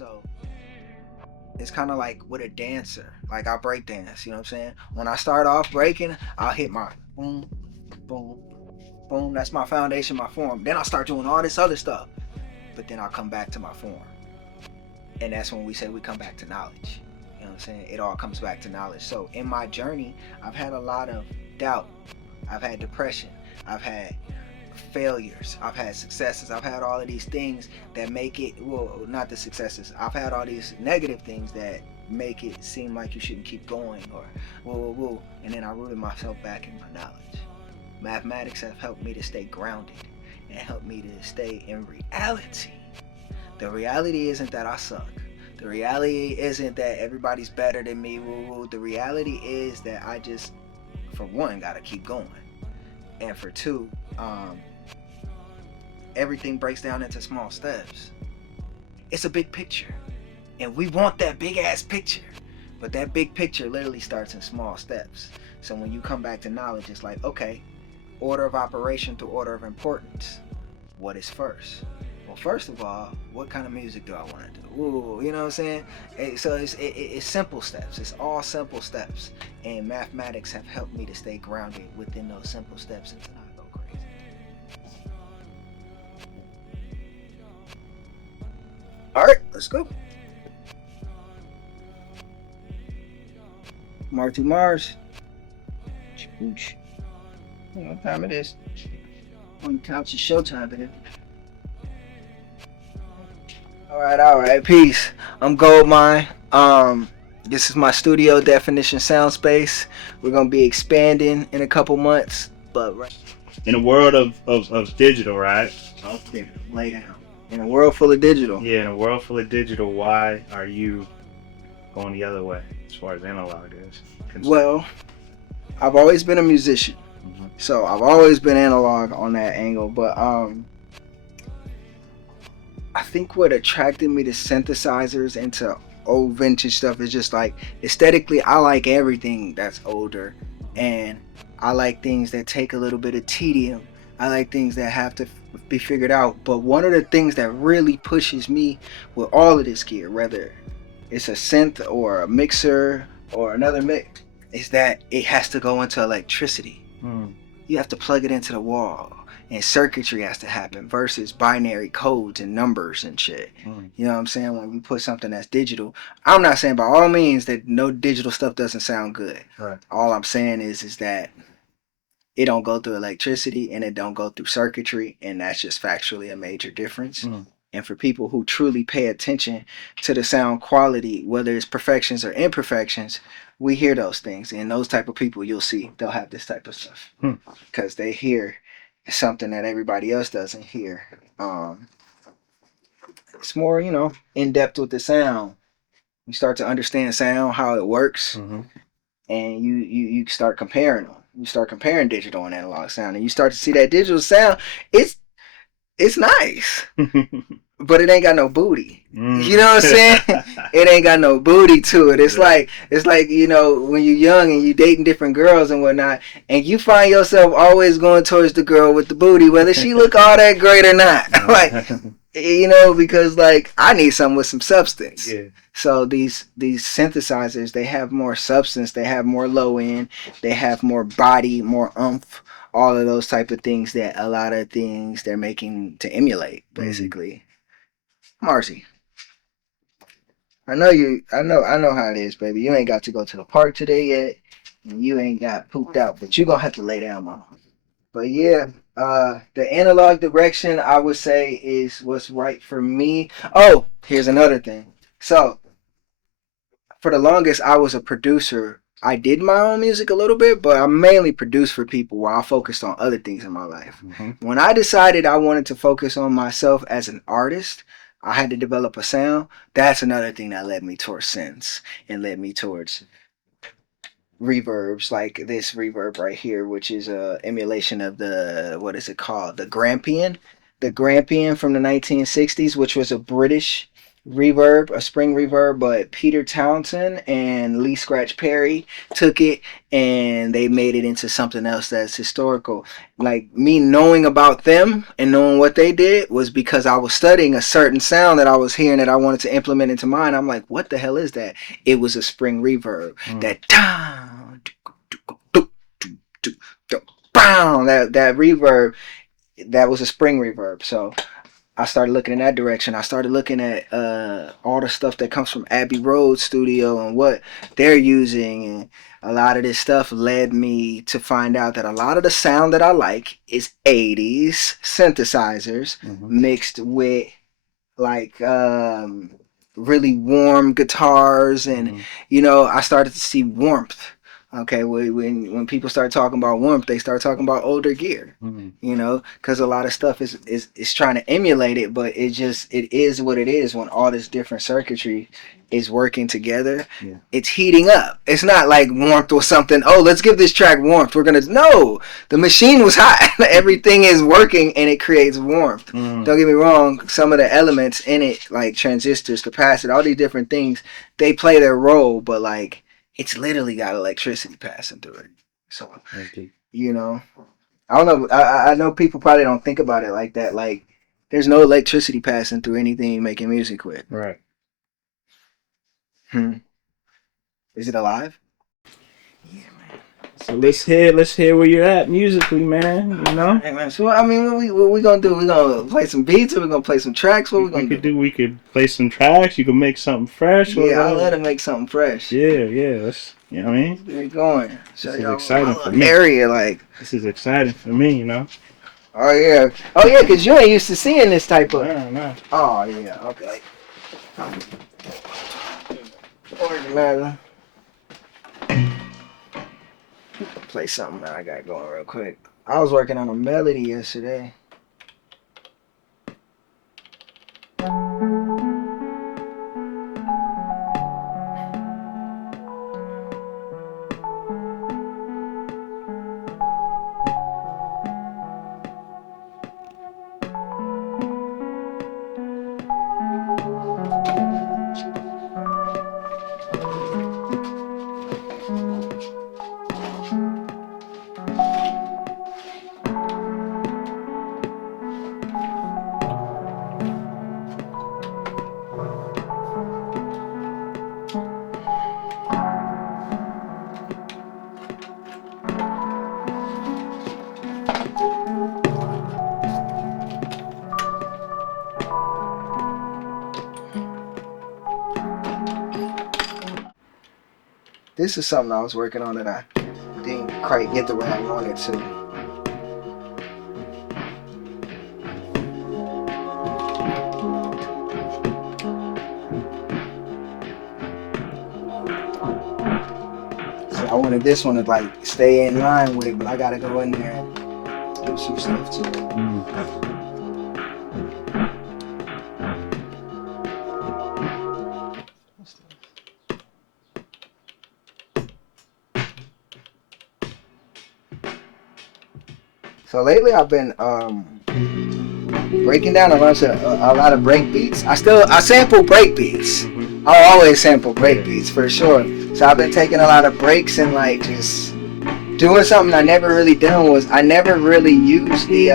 So it's kind of like with a dancer. Like I break dance, you know what I'm saying? When I start off breaking, I'll hit my boom, boom, boom. That's my foundation, my form. Then I'll start doing all this other stuff. But then I'll come back to my form. And that's when we say we come back to knowledge. You know what I'm saying? It all comes back to knowledge. So in my journey, I've had a lot of doubt. I've had depression. I've had failures. I've had successes. I've had all of these things that make it, well, not the successes. I've had all these negative things that make it seem like you shouldn't keep going or whoa, whoa, whoa. And then I rooted myself back in my knowledge. Mathematics have helped me to stay grounded and helped me to stay in reality. The reality isn't that I suck. The reality isn't that everybody's better than me. Woo, woo. The reality is that I just, for one, gotta keep going. And for two, everything breaks down into small steps. It's a big picture. And we want that big ass picture. But that big picture literally starts in small steps. So when you come back to knowledge, it's like, okay, order of operation to order of importance. What is first? Well, first of all, what kind of music do I want to do? Ooh, you know what I'm saying? So it's simple steps. It's all simple steps. And mathematics have helped me to stay grounded within those simple steps and to not go crazy. All right, let's go. Marty Mars. Chooch. You know what time it is. On the couch, it's showtime, baby. All right, peace. I'm Goldmine. This is my studio definition sound space. We're gonna be expanding in a couple months, but right. In a world of digital, right? Okay, lay down. In a world full of digital. Yeah, in a world full of digital, why are you going the other way as far as analog is concerned? Well, I've always been a musician, so I've always been analog on that angle. But I think what attracted me to synthesizers and to old vintage stuff is just like aesthetically, I like everything that's older, and I like things that take a little bit of tedium. I like things that have to be figured out. But one of the things that really pushes me with all of this gear, whether it's a synth or a mixer or another mix, is that it has to go into electricity. You have to plug it into the wall, and circuitry has to happen versus binary codes and numbers and shit. You know what I'm saying? When you put something that's digital, I'm not saying by all means that no digital stuff doesn't sound good. Right. All I'm saying is that it don't go through electricity and it don't go through circuitry, and that's just factually a major difference. And for people who truly pay attention to the sound quality, whether it's perfections or imperfections, we hear those things. And those type of people, you'll see, they'll have this type of stuff because they hear something that everybody else doesn't hear. It's more, in depth with the sound. You start to understand sound, how it works, and you start comparing them. You start comparing digital and analog sound, and you start to see that digital sound. It's nice, but it ain't got no booty. You know what I'm saying? It ain't got no booty to it. It's like when you're young and you dating different girls and whatnot, and you find yourself always going towards the girl with the booty, whether she look all that great or not. Because I need something with some substance. Yeah. So these synthesizers, they have more substance, they have more low end, they have more body, more oomph, all of those type of things that a lot of things they're making to emulate, basically. Marcy, I know how it is, baby. You ain't got to go to the park today yet, and you ain't got pooped out, but you gonna have to lay down, mama. But yeah, the analog direction I would say is what's right for me. Oh, here's another thing. So for the longest, I was a producer. I did my own music a little bit, but I mainly produced for people while I focused on other things in my life. When I decided I wanted to focus on myself as an artist, I had to develop a sound. That's another thing that led me towards synths and led me towards reverbs, like this reverb right here, which is a emulation of the, what is it called? The Grampian from the 1960s, which was a British reverb, a spring reverb, but Peter Townsend and Lee Scratch Perry took it and they made it into something else that's historical. Like me knowing about them and knowing what they did was because I was studying a certain sound that I was hearing that I wanted to implement into mine. I'm like, what the hell is that? It was a spring reverb. That down, that reverb, that was a spring reverb. So I started looking in that direction. I started looking at all the stuff that comes from Abbey Road Studio and what they're using, and a lot of this stuff led me to find out that a lot of the sound that I like is 80s synthesizers mixed with like really warm guitars, and you know, I started to see warmth. Okay, when people start talking about warmth, they start talking about older gear. You know, because a lot of stuff is trying to emulate it, but it is what it is when all this different circuitry is working together. It's heating up. It's not like warmth or something. Oh, let's give this track warmth. We're gonna no. The machine was hot. Everything is working and it creates warmth. Don't get me wrong. Some of the elements in it, like transistors, capacitor, all these different things, they play their role. But like, it's literally got electricity passing through it. So, you know, I don't know. I know people probably don't think about it like that. Like, there's no electricity passing through anything you're making music with. Right. Is it alive? Yeah, man. So let's hear where you're at musically, man. You know. Hey, man. So I mean, what we gonna do? We gonna play some beats, or we gonna play some tracks? What we gonna do? We could play some tracks. You can make something fresh. Yeah, I'll let him make something fresh. Yeah. Let's. You know what I mean? Where you going? This is exciting for me. Area like. This is exciting for me. You know. Oh yeah. Cause you ain't used to seeing this type of. No. Oh yeah. Okay. Matter. Play something that I got going real quick. I was working on a melody yesterday. This is something I was working on that I didn't quite get the way I wanted to. So I wanted this one to like stay in line with it, but I gotta go in there and do some stuff to it. So lately I've been breaking down a lot of break beats. I sample break beats. I'll always sample break beats for sure. So I've been taking a lot of breaks and like just doing something I never really done was I never really used the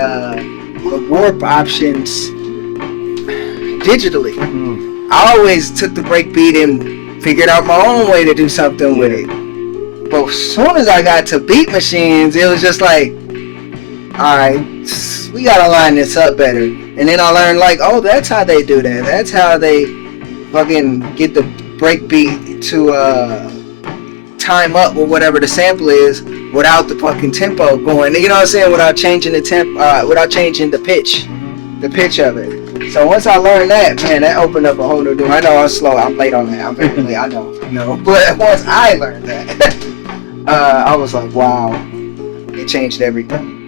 warp options digitally. I always took the break beat and figured out my own way to do something with it. But as soon as I got to beat machines, it was just like, alright, we gotta line this up better. And then I learned like, oh, that's how they do that. That's how they fucking get the break beat to time up with whatever the sample is without the fucking tempo going. You know what I'm saying? Without changing the without changing the pitch of it. So once I learned that, man, that opened up a whole new door. I know I'm slow. I'm late on that. I'm very late. I know. But once I learned that, I was like, wow, it changed everything.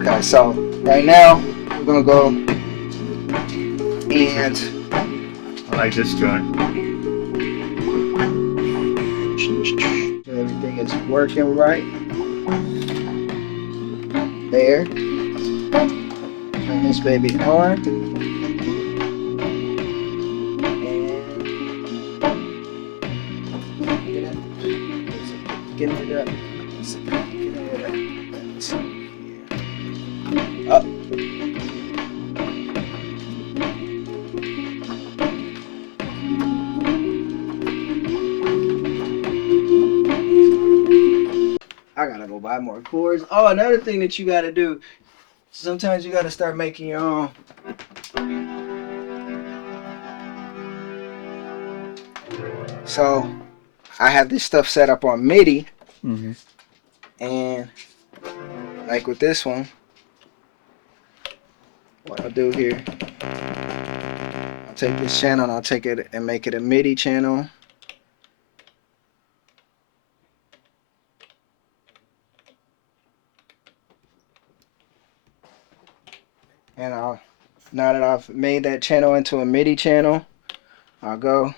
Okay, so right now we're gonna go and I like this joint. Everything is working right. There. Turn this baby on. I gotta go buy more cords. Oh, another thing that you gotta do. Sometimes you gotta start making your own. So I have this stuff set up on MIDI, Mm-hmm. and like with this one, what I'll do here, I'll take this channel and I'll take it and make it a MIDI channel. And now that I've made that channel into a MIDI channel, I'll go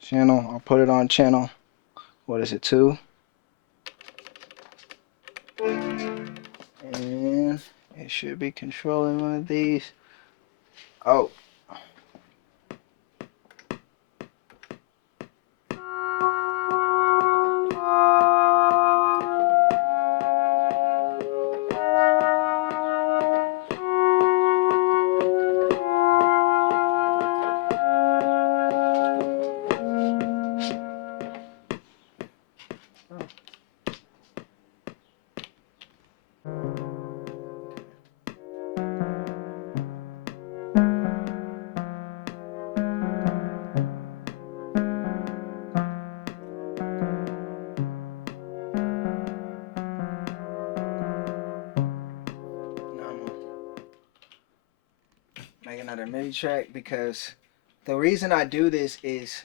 channel, I'll put it on channel, what is it, 2? And it should be controlling one of these. Oh. Make another MIDI track because the reason I do this is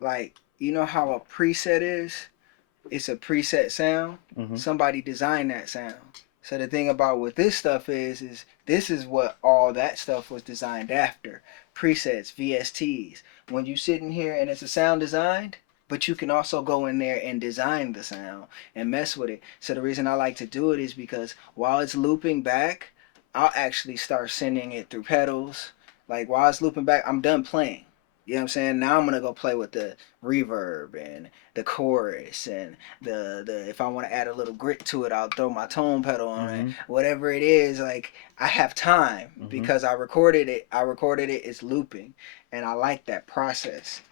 like, you know how a preset is? It's a preset sound. Mm-hmm. Somebody designed that sound. So the thing about what this stuff is this is what all that stuff was designed after. Presets, VSTs. When you sit in here and it's a sound designed, but you can also go in there and design the sound and mess with it. So the reason I like to do it is because while it's looping back, I'll actually start sending it through pedals. Like while it's looping back, I'm done playing. You know what I'm saying? Now I'm gonna go play with the reverb and the chorus and the if I want to add a little grit to it, I'll throw my tone pedal on it. Whatever it is, like I have time because I recorded it. It's looping, and I like that process.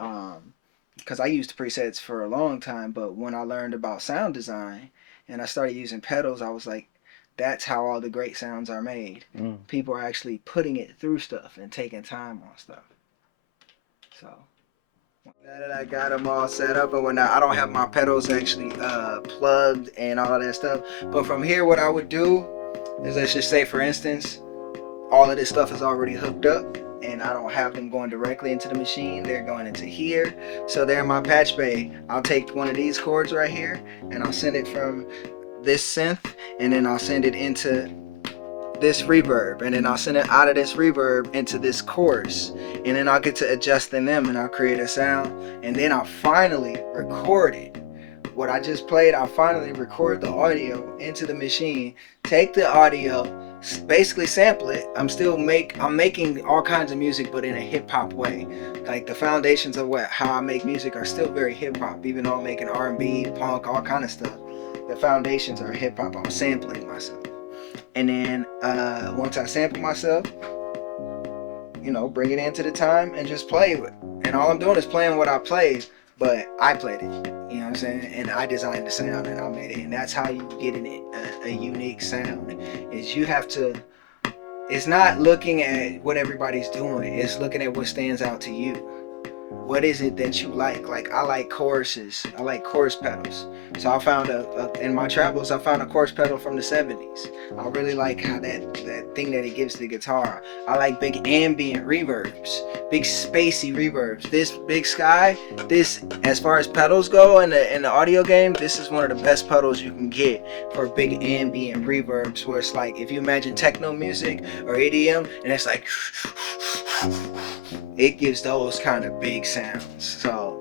Because I used presets for a long time, but when I learned about sound design and I started using pedals, I was like, that's how all the great sounds are made. People are actually putting it through stuff and taking time on stuff. So now that I got them all set up and whatnot, I don't have my pedals actually plugged and all of that stuff. But from here, what I would do is, let's just say, for instance, all of this stuff is already hooked up and I don't have them going directly into the machine. They're going into here. So they're in my patch bay. I'll take one of these chords right here and I'll send it from this synth and then I'll send it into this reverb, and then I'll send it out of this reverb into this chorus, and then I'll get to adjusting them and I'll create a sound, and then I'll finally record it. What I just played, I'll finally record the audio into the machine, take the audio, basically sample it. I'm making all kinds of music, but in a hip hop way. Like the foundations of how I make music are still very hip hop, even though I'm making R&B, punk, all kind of stuff. The foundations are hip hop. I'm sampling myself. And then once I sample myself, bring it into the time and just play it. And all I'm doing is playing what I played, but I played it. You know what I'm saying? And I designed the sound and I made it. And that's how you get a unique sound. Is you have to. It's not looking at what everybody's doing. It's looking at what stands out to you. What is it that you like? Like I like choruses. I like chorus pedals. So I found in my travels, I found a chorus pedal from the 70s. I really like how that thing that it gives to the guitar. I like big ambient reverbs, big spacey reverbs. This Big Sky, this, as far as pedals go in the audio game, this is one of the best pedals you can get for big ambient reverbs, where it's like, if you imagine techno music or EDM, and it's like, it gives those kind of big sounds. So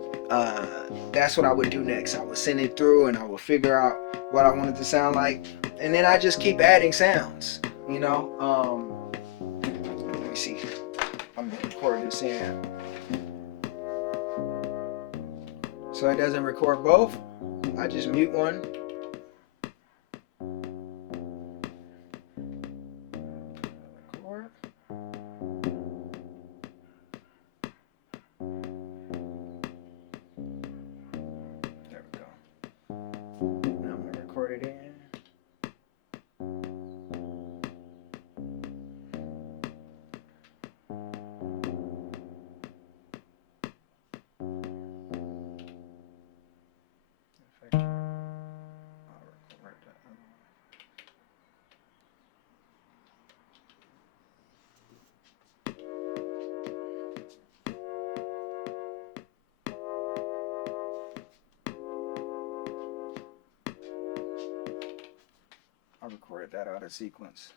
that's what I would do next. I would send it through and I would figure out what I wanted to sound like, and then I just keep adding sounds. Let me see. I'm gonna record this in. So it doesn't record both. I just mute one. Record. record that out of sequence.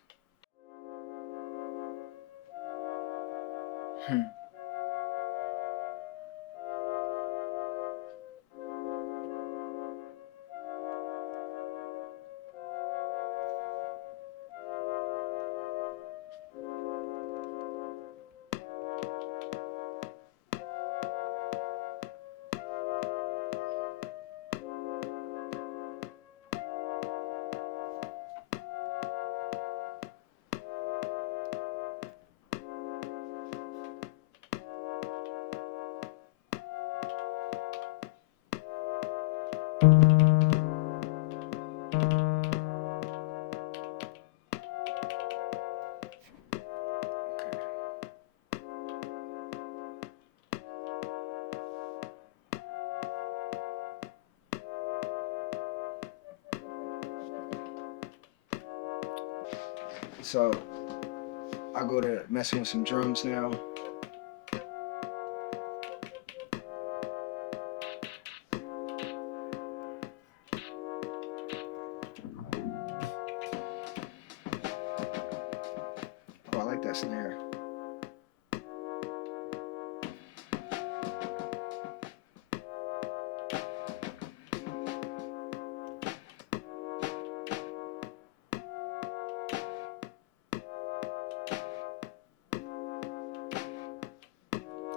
So I go to messing with some drums now. Oh, I like that snare.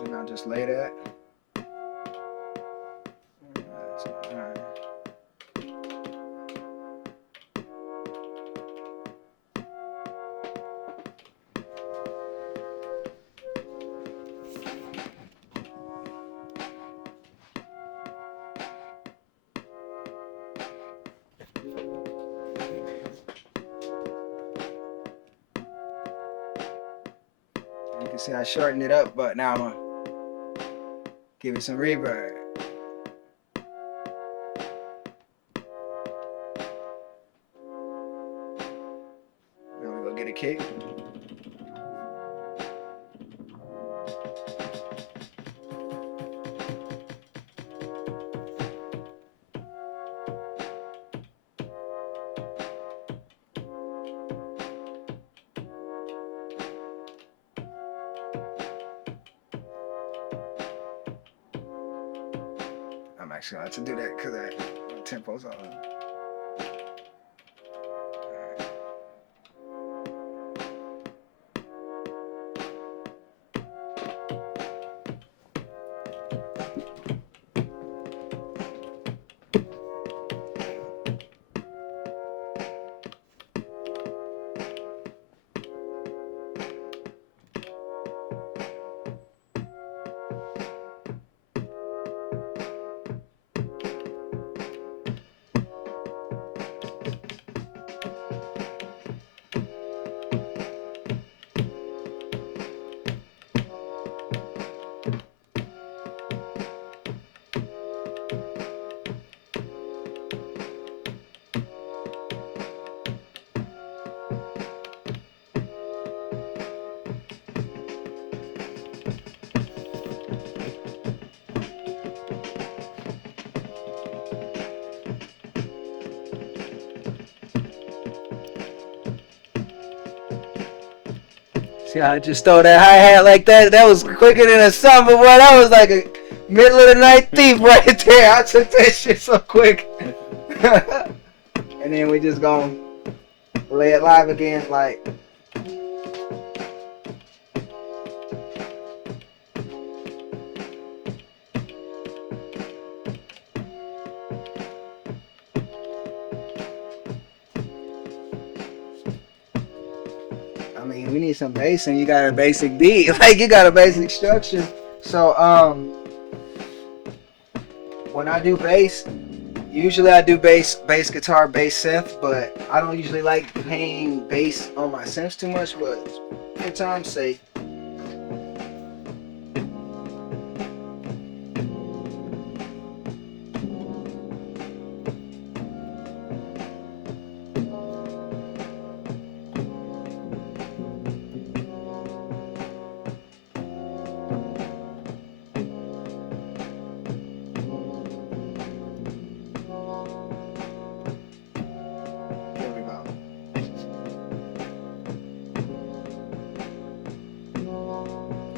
And I'll just lay that. Alright. You can see I shortened it up, but now I'm gonna give it some reverb. Then we go get a kick. I'm actually gonna have to do that because that tempo's on. See how I just throw that hi-hat like that? That was quicker than a samba, boy. That was like a middle of the night thief right there. I took that shit so quick. And then we just gonna lay it live again like. I mean, we need some bass and you got a basic beat. Like you got a basic structure. So when I do bass, usually I do bass guitar, bass synth, but I don't usually like playing bass on my synths too much, but for time's sake. There we go.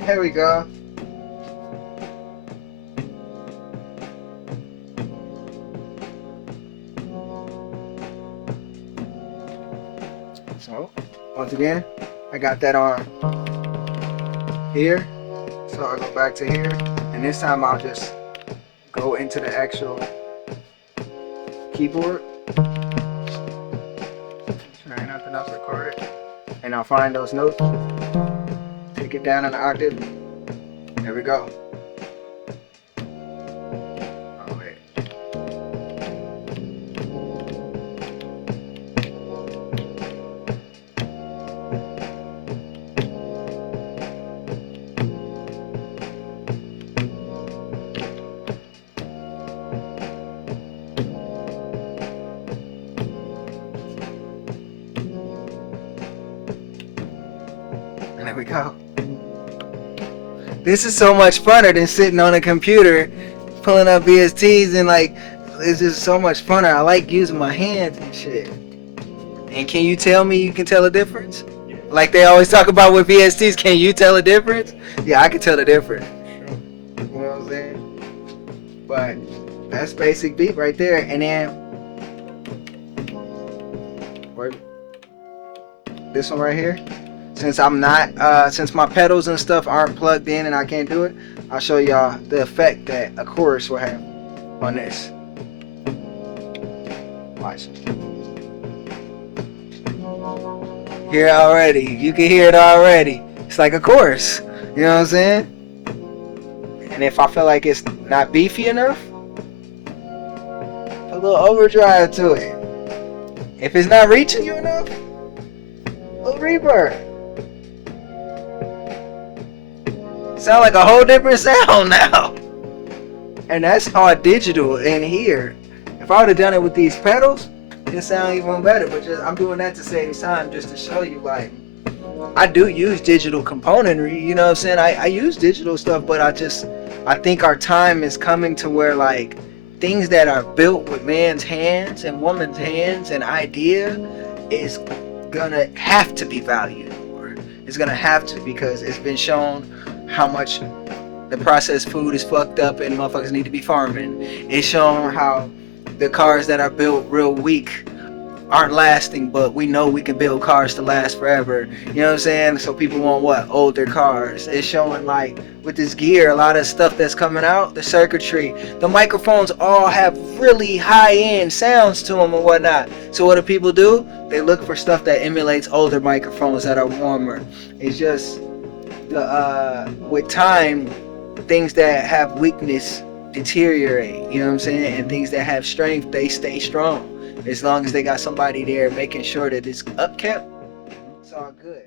Here we go. So, once again, I got that on here. So I'll go back to here. And this time I'll just go into the actual keyboard. Try nothing else recorded. And I'll find those notes. Take it down an octave. There we go. Oh, wait. And there we go. This is so much funner than sitting on a computer pulling up VSTs, and like, it's just so much funner. I like using my hands and shit. And can you tell me you can tell a difference? Yeah. Like they always talk about with VSTs, can you tell a difference? Yeah, I can tell the difference. Sure. You know what I'm saying? But that's basic beat right there. And then this one right here. Since I'm not, since my pedals and stuff aren't plugged in and I can't do it, I'll show y'all the effect that a chorus will have on this. Watch. Hear it already. You can hear it already. It's like a chorus. You know what I'm saying? And if I feel like it's not beefy enough, a little overdrive to it. If it's not reaching you enough, a little reverb. Sound like a whole different sound now. And that's all digital in here. If I would have done it with these pedals, it sound even better. But I'm doing that to save time, just to show you, like, I do use digital componentry, you know what I'm saying? I use digital stuff, but I think our time is coming to where, like, things that are built with man's hands and woman's hands and idea is gonna have to be valued, or it's gonna have to, because it's been shown how much the processed food is fucked up and motherfuckers need to be farming. It's shown how the cars that are built real weak aren't lasting, but we know we can build cars to last forever. You know what I'm saying? So people want what? Older cars. It's showing, like, with this gear, a lot of stuff that's coming out, the circuitry, the microphones all have really high-end sounds to them and whatnot. So what do people do? They look for stuff that emulates older microphones that are warmer. It's just with time, things that have weakness deteriorate, you know what I'm saying? And things that have strength, they stay strong. As long as they got somebody there making sure that it's upkept, it's all good.